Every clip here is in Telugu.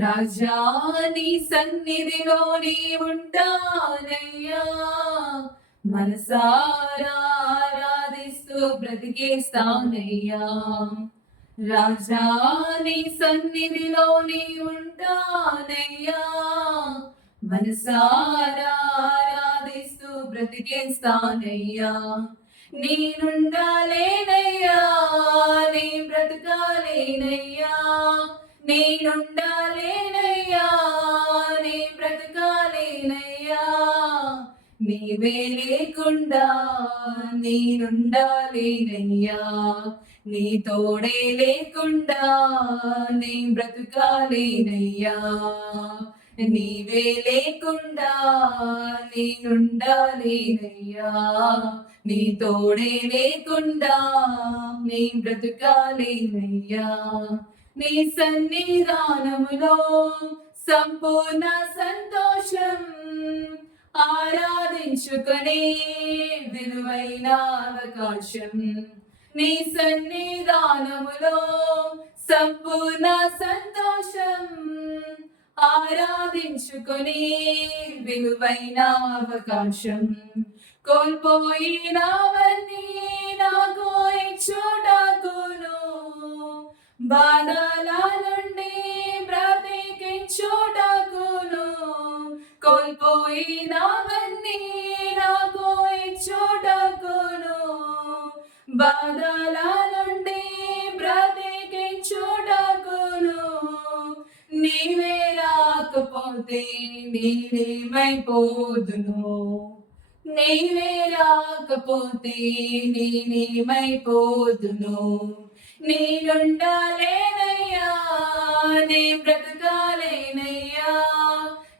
రాజాని సన్నిధిలోని సన్నిధిలో నీ ఉంటానయ్యా మనసారా ఆరాధిస్తూ బ్రతికేస్తానయ్యా. రాజాని సన్నిధిలో నీ ఉంటానయ్యా మనసారా ఆరాధిస్తూ బ్రతికేస్తానయ్యా. నేనుండాలేన నీవే లేకుండా నేనుండాలేనయ్యా. నీ తోడే లేకుండా నీ బ్రతుకాలేనయ్యా నీవే లేకుండా నేనుండాలేనయ్యా. నీ తోడే లేకుండా నీ బ్రతుకాలేనయ్యా నీ సన్నిధానములో సంపూర్ణ సంతోషం ఆరాధించుకునే విలువైన అవకాశం నీ సన్నిధానములో సంపూర్ణ సంతోషం ఆరాధించుకొని విలువైన అవకాశం కోల్పోయినవన్నీ నాకు ఇచ్చుటకును బాధల కోల్పోయినవన్నీ నాకు ఇచ్చుటకును. బాధల నుండి బ్రతికించుటకును. నీవే రాకపోతే నేనేమైపోదును? నీవే రాకపోతే నేనేమైపోదును? నేనుండాలేనయ్యా నే బ్రతకాలేనయ్యా.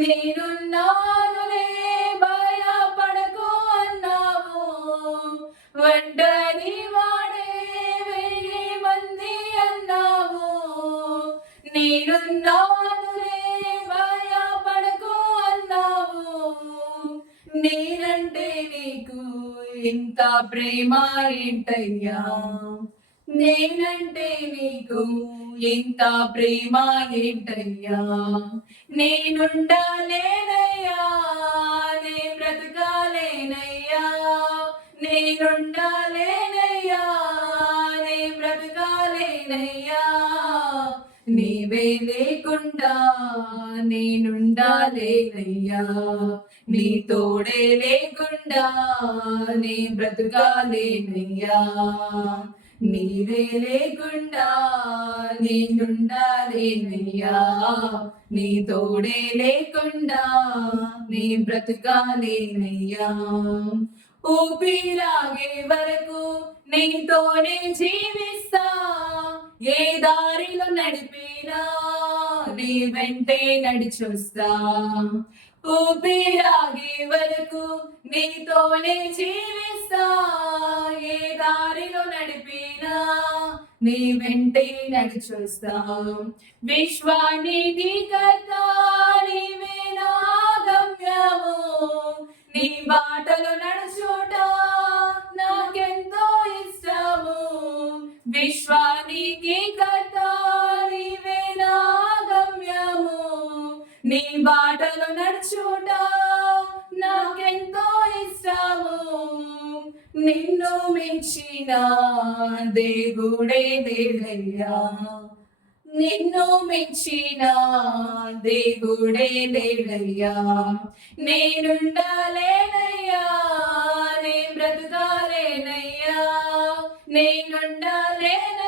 నేనున్నానులే భయపడకు అన్నావు. ఒంటరి వాడే వెయ్యి మంది అన్నావు. నేనున్నానులే భయపడకు అన్నావు. నేనంటే నీకు ఇంత ప్రేమ ఏంటయ్యా? నేనంటే నీకు ఇంత ప్రేమ ఏంటయ్యా? నేనుండాలేనయ్యా నే బ్రతకాలేనయ్యా. నేనుండాలేనయ్యా నే బ్రతకాలేనయ్యా. నీవే లేకుండా నేనుండాలేనయ్యా. నీ తోడే లేకుండా నే బ్రతకాలేనయ్యా. నీవే లేకుండా నేనుండాలేనయ్యా నీ తోడే లేకుండా నీ బ్రతకాలేనయ్యా ఊపిరాగే వరకు నీతోనే జీవిస్తా. ఏ దారిలో నడిపినా నీ వెంటే నడిచొస్తా. ఊపిరాగే వరకు నీతోనే జీవిస్తా. ఏ దారిలో నడిపినా నీ వెంటే నడిచొస్తా విశ్వానికి కర్త నీవే నా గమ్యము. నీ బాటలో నీ బాటలు నడుచుట నాకెంతో ఇష్టము. నిన్ను మించిన దేవుడే దేవయ్యా నిన్ను మించిన దేవుడే దేవయ్యా నేనుండాలేనయ్యా నే బ్రతకాలేనయ్యా. నేనుండాలేనయ్యా.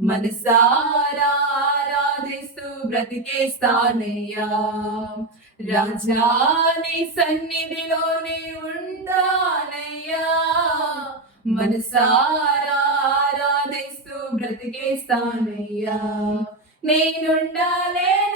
మనసారాధిస్తూ బ్రతికేస్తానయ్యా. రాజాని సన్నిధిలోనే ఉండానయ్యా మనసారాధిస్తూ బ్రతికేస్తానయ్యా. నేనుండాలేనయ్యా